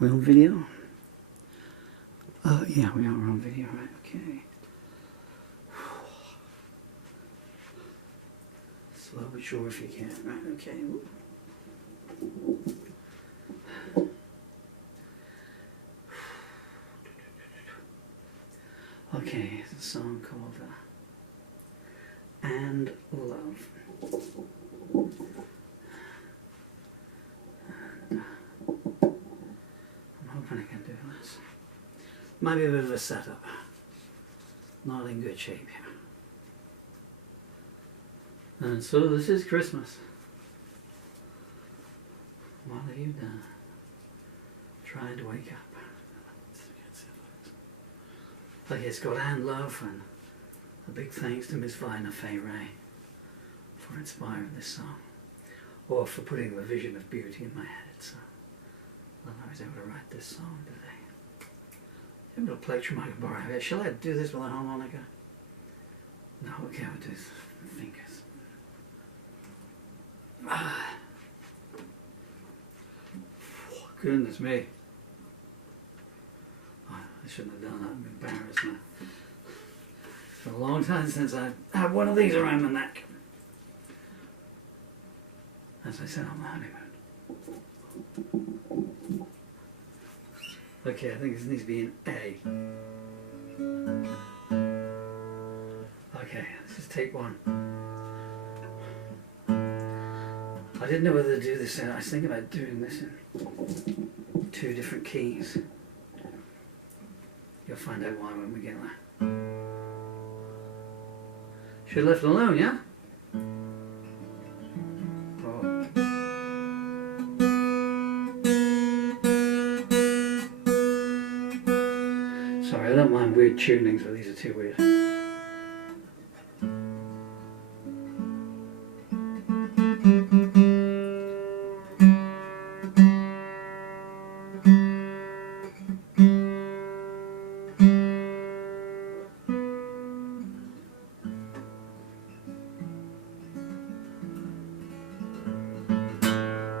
We're on video? Yeah, we are on video, right, okay. Slow but sure if you can, right, okay. Okay, it's a song called And Love. And, I'm hoping I can do this. Might be a bit of a setup. Not in good shape here. And so this is Christmas. What have you done? Trying to wake up. Like it's got And Love, and a big thanks to Miss Vina Fay Ray for inspiring this song, or for putting the vision of beauty in my head. So I was able to write this song today. I'm able to plectrum I can borrow it. Shall I do this with a harmonica? No, okay, I'll do this with fingers. Ah. Goodness me. I shouldn't have done that. I'm embarrassed now. It's been a long time since I had one of these around my neck. As I said, on my honeymoon. Okay, I think this needs to be an A. Okay, let's just take one. I didn't know whether to do this. I was thinking about doing this in 2 different keys. You'll find out why when we get there. Should have left it alone, yeah? Oh. Sorry, I don't mind weird tunings, but these are too weird.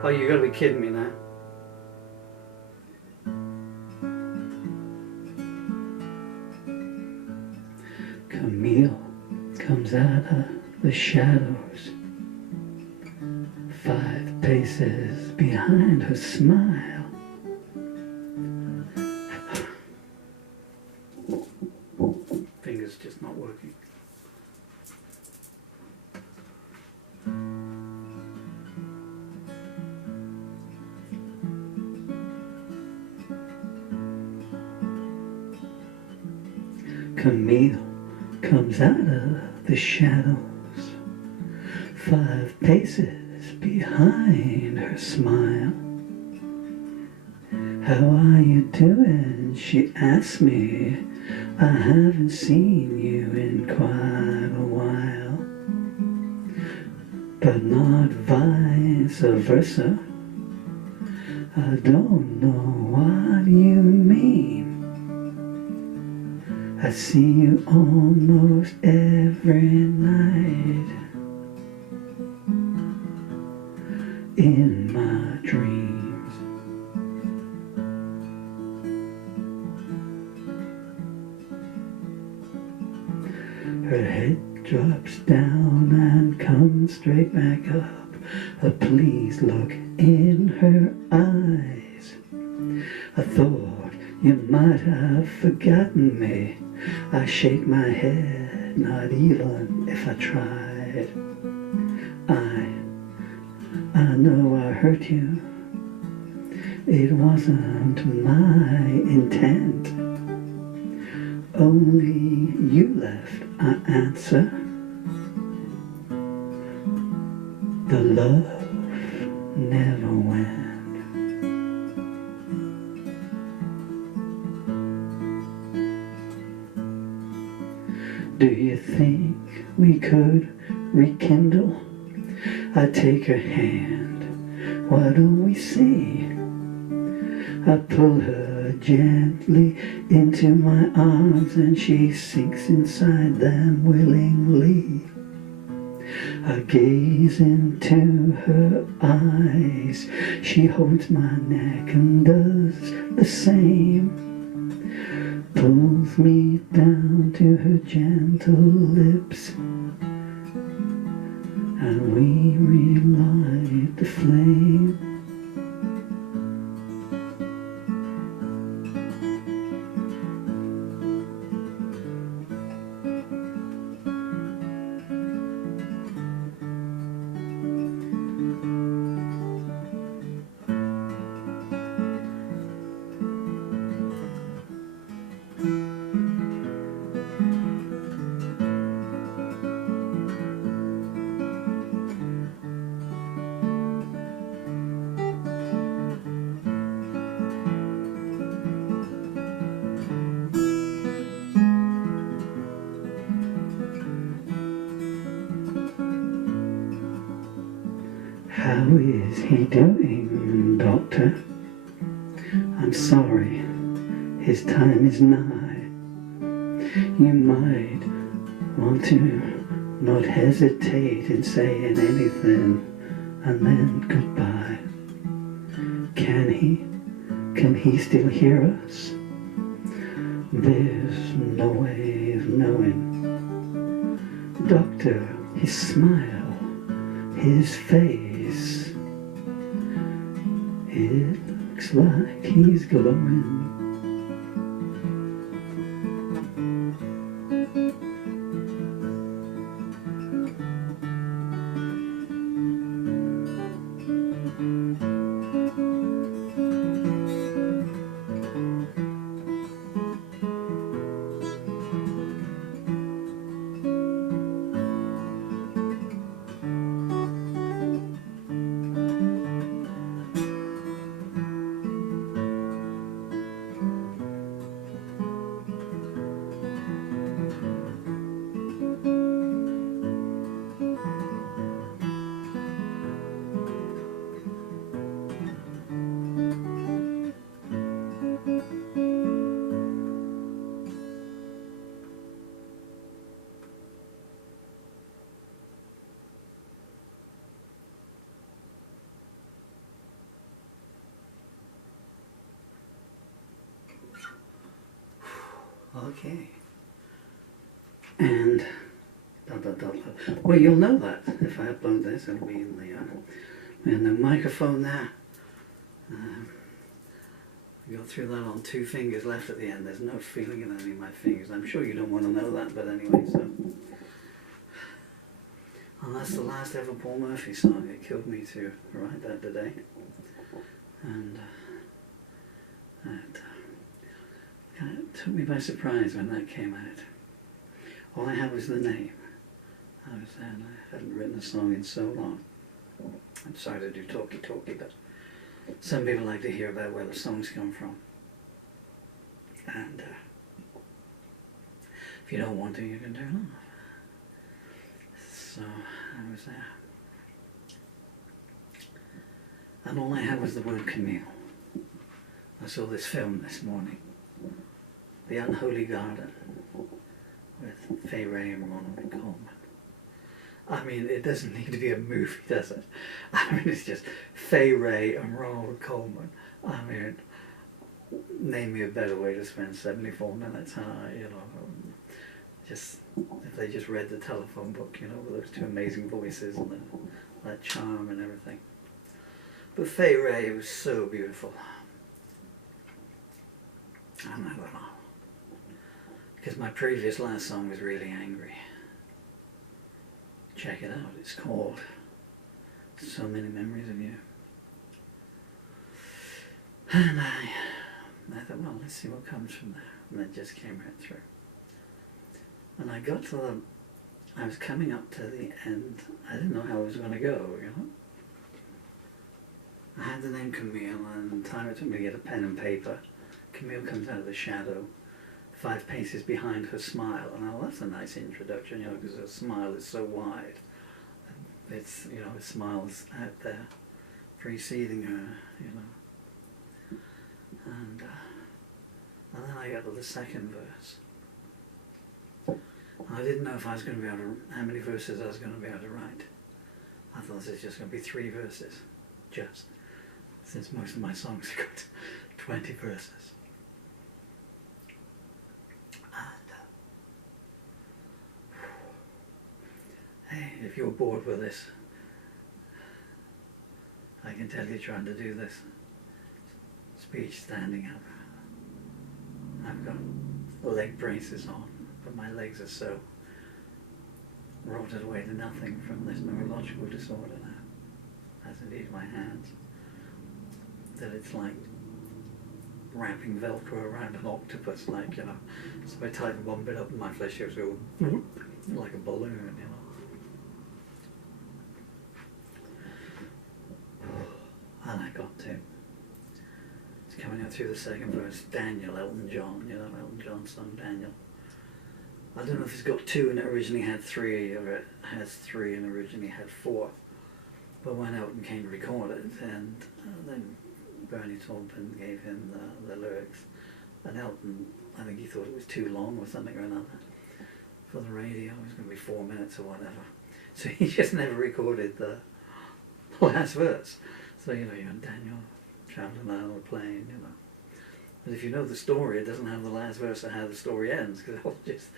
Oh, you gotta be kidding me now. Camille comes out of the shadows, 5 paces behind her smile. Fingers just not working. Camille comes out of the shadows, 5 paces behind her smile. How are you doing? She asks me. I haven't seen you in quite a while. But not vice versa. I don't know what you mean. I see you almost every night in my dreams. Her head drops down and comes straight back up. A pleased look in her eyes. I thought you might have forgotten me. I shake my head, not even if I tried. I know I hurt you. It wasn't my intent. Only you left, I answer. The love never went. Do you think we could rekindle? I take her hand, what do we see? I pull her gently into my arms and she sinks inside them willingly. I gaze into her eyes, she holds my neck and does the same. Pulls me down to her gentle lips, and we relight the flame. How is he doing, doctor? I'm sorry, his time is nigh. You might want to not hesitate in saying anything, and then goodbye. Can he still hear us? There's no way of knowing. Doctor, his smile, his face, it looks like he's glowing. Okay. And well, you'll know that if I upload this. It'll be in the microphone there. I got through that on 2 fingers left at the end. There's no feeling in any of my fingers. I'm sure you don't want to know that, but anyway, so. And that's the last ever Paul Murphy song. It killed me to write that today. And it took me by surprise when that came out. All I had was the name. I was there and I hadn't written a song in so long. I'm sorry to do talky, but some people like to hear about where the songs come from. And if you don't want to, you can turn off. So I was there. And all I had was the word Camille. I saw this film this morning, The Unholy Garden, with Fay Wray and Ronald Coleman. I mean, it doesn't need to be a movie, does it? I mean, it's just Fay Wray and Ronald Coleman. I mean, name me a better way to spend 74 minutes, you know. Just, if they just read the telephone book, you know, with those 2 amazing voices and that charm and everything. But Fay Wray was so beautiful. And I went on. Because my previous last song was really angry. Check it out, it's called So Many Memories of You. And I thought, well, let's see what comes from there. And it just came right through. And I got to I was coming up to the end. I didn't know how it was going to go, you know. I had the name Camille, and the time it took me to get a pen and paper. Camille comes out of the shadow, 5 paces behind her smile, and I thought, that's a nice introduction, you know, because her smile is so wide. It's, you know, her smile is out there, preceding her, you know. And then I got to the second verse. I didn't know if I was going to be able to, how many verses I was going to be able to write. I thought this is just going to be 3 verses, just, since most of my songs have got 20 verses. And hey, if you're bored with this, I can tell you trying to do this speech standing up. I've got leg braces on, but my legs are so rotted away to nothing from this neurological disorder now, as indeed my hands, that it's like wrapping Velcro around an octopus, like, you know. So I tighten one bit up and my flesh goes like a balloon, you know. And I got to. It's coming out through the second verse. Daniel, Elton John, you know, Elton John's song Daniel. I don't know if it's got 2 and it originally had 3, or it has 3 and originally had 4. But when Elton came to record it, and then Bernie Taupin gave him the lyrics, and Elton, I think he thought it was too long or something or another for the radio. It was going to be 4 minutes or whatever. So he just never recorded the last verse. So, you know, you got Daniel traveling out on a plane, you know. But if you know the story, it doesn't have the last verse of how the story ends, because I just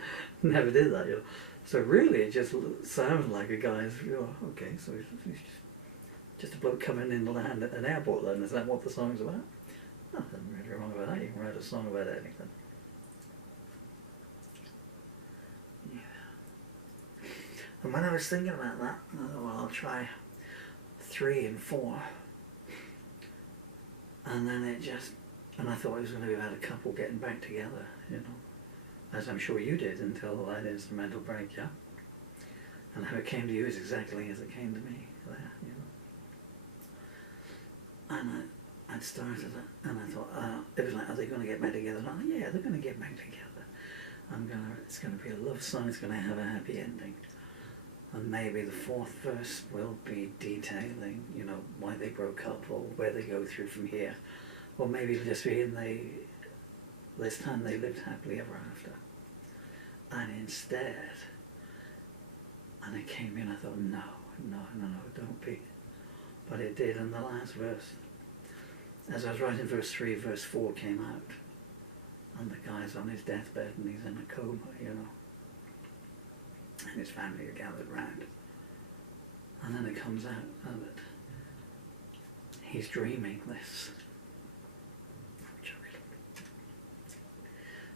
never did that, you know. So really, it just sounds like a guy's, you know, okay, so he's just a bloke coming in to land at an airport then. Is that what the song's about? Nothing really wrong about that. You can write a song about anything. Yeah. And when I was thinking about that, I thought, well, I'll try 3 and 4. And then it just, and I thought it was going to be about a couple getting back together, you know, as I'm sure you did until that instrumental break, yeah? And how it came to you is exactly as it came to me there, you know. And I'd started it, and I thought, it was like, are they going to get back together? And I thought, yeah, they're going to get back together. It's going to be a love song, it's going to have a happy ending. And maybe the 4th verse will be detailing, you know, why they broke up or where they go through from here. Or maybe it'll just be this time they lived happily ever after. And instead, and it came in, I thought, no, don't be. But it did in the last verse. As I was writing verse 3, verse 4 came out. And the guy's on his deathbed and he's in a coma, you know. And his family are gathered round. And then it comes out that he's dreaming this.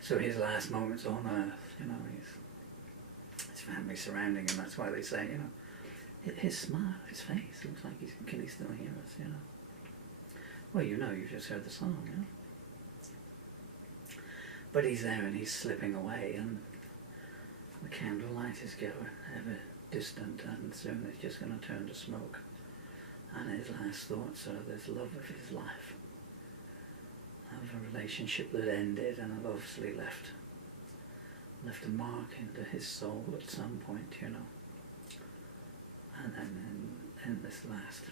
So his last moments on earth, you know, his family surrounding him. That's why they say, you know, his smile, his face looks like can he still hear us, you know? Well, you know, you've just heard the song, you know? But he's there and he's slipping away, and the candlelight is going ever distant, and soon it's just going to turn to smoke. And his last thoughts are this love of his life, of a relationship that ended and have obviously left a mark into his soul at some point, you know. And then in this last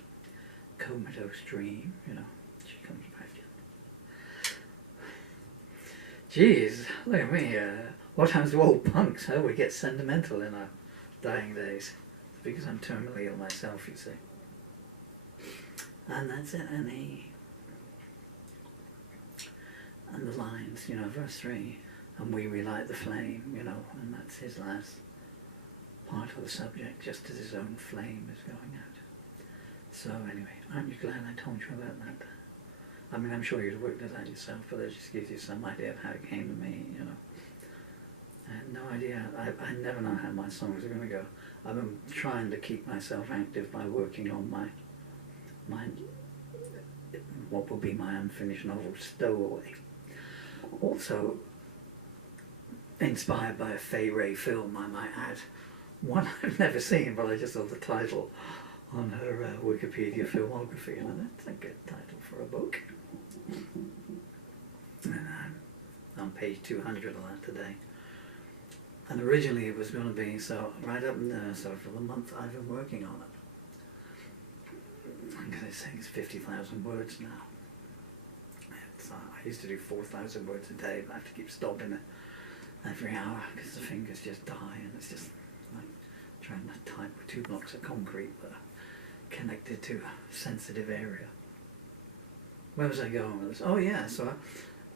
comatose dream, you know, she comes back in. Jeez, look at me. What happens to old punks? How we get sentimental in our dying days? It's because I'm terminally ill myself, you see. And that's it. And the lines, you know, verse 3, and we relight the flame, you know, and that's his last part of the subject, just as his own flame is going out. So anyway, aren't you glad I told you about that? I mean, I'm sure you'd worked it out yourself, but that just gives you some idea of how it came to me, you know. I had no idea. I never know how my songs are going to go. I've been trying to keep myself active by working on my what will be my unfinished novel, Stowaway. Also inspired by a Fay Wray film, I might add. One I've never seen, but I just saw the title on her Wikipedia filmography, and that's a good title for a book. And I'm on page 200 of that today. And originally it was going to be, so right up there, so for the month I've been working on it. I'm going to say it's 50,000 words now. I used to do 4,000 words a day, but I have to keep stopping it every hour because the fingers just die, and it's just like trying to type with 2 blocks of concrete that are connected to a sensitive area. where was I going with this? Oh yeah, so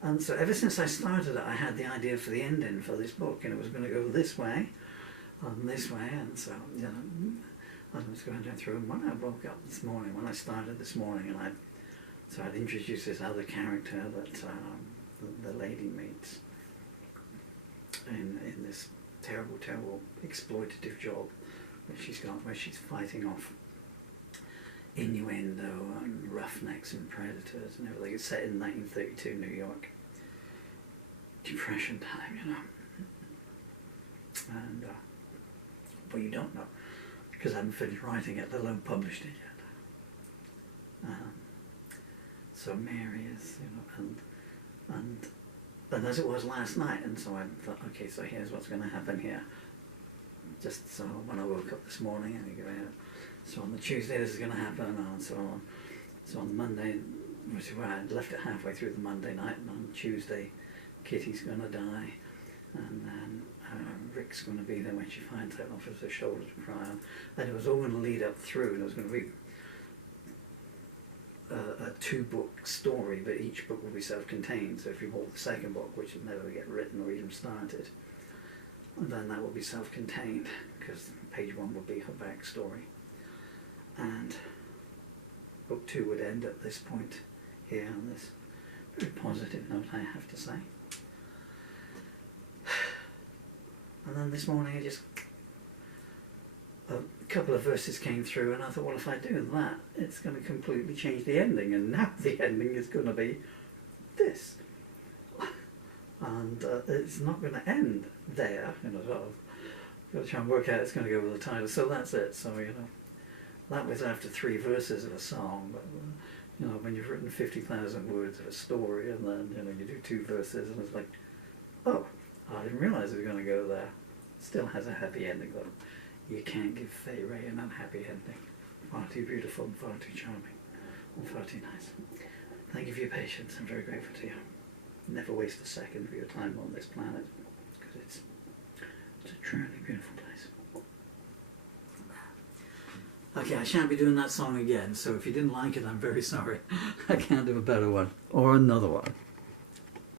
ever since I started it, I had the idea for the ending for this book, and it was going to go this way, and this way, and so I was going down through. And when I woke up this morning, when I started this morning, and I'd introduced this other character that the lady meets in this terrible, terrible exploitative job where she's fighting off innuendo and roughnecks and predators and everything. It's set in 1932 New York, Depression time, you know. And but you don't know, because I haven't finished writing it, let alone published it yet. So Mary is, you know, and as it was last night, and so I thought, okay, so here's what's going to happen here. Just so when I woke up this morning, and I go out. So on the Tuesday this is going to happen, and so on. So on Monday, which is where I left it halfway through the Monday night, and on Tuesday, Kitty's going to die, and then Rick's going to be there when she finds out off of her shoulder to cry on. And it was all going to lead up through, and it was going to be a two-book story, but each book will be self-contained. So if you bought the second book, which would never get written or even started, then that will be self-contained, because page one will be her backstory. And book two would end at this point here on this very positive note, I have to say. And then this morning a couple of verses came through, and I thought, well, if I do that, it's going to completely change the ending, and now the ending is going to be this. And it's not going to end there, you know, sort of. Got to try and work out it's going to go with the title. So that's it. So, you know, that was after 3 verses of a song, but you know, when you've written 50,000 words of a story, and then, you know, you do 2 verses, and it's like, oh, I didn't realise it was going to go there. Still has a happy ending, though. You can't give Fay Ray an unhappy ending. Far too beautiful, and far too charming, and far too nice. Thank you for your patience. I'm very grateful to you. Never waste a second of your time on this planet, because it's a truly beautiful place. Okay, I shan't be doing that song again, so if you didn't like it, I'm very sorry. I can't do a better one, or another one.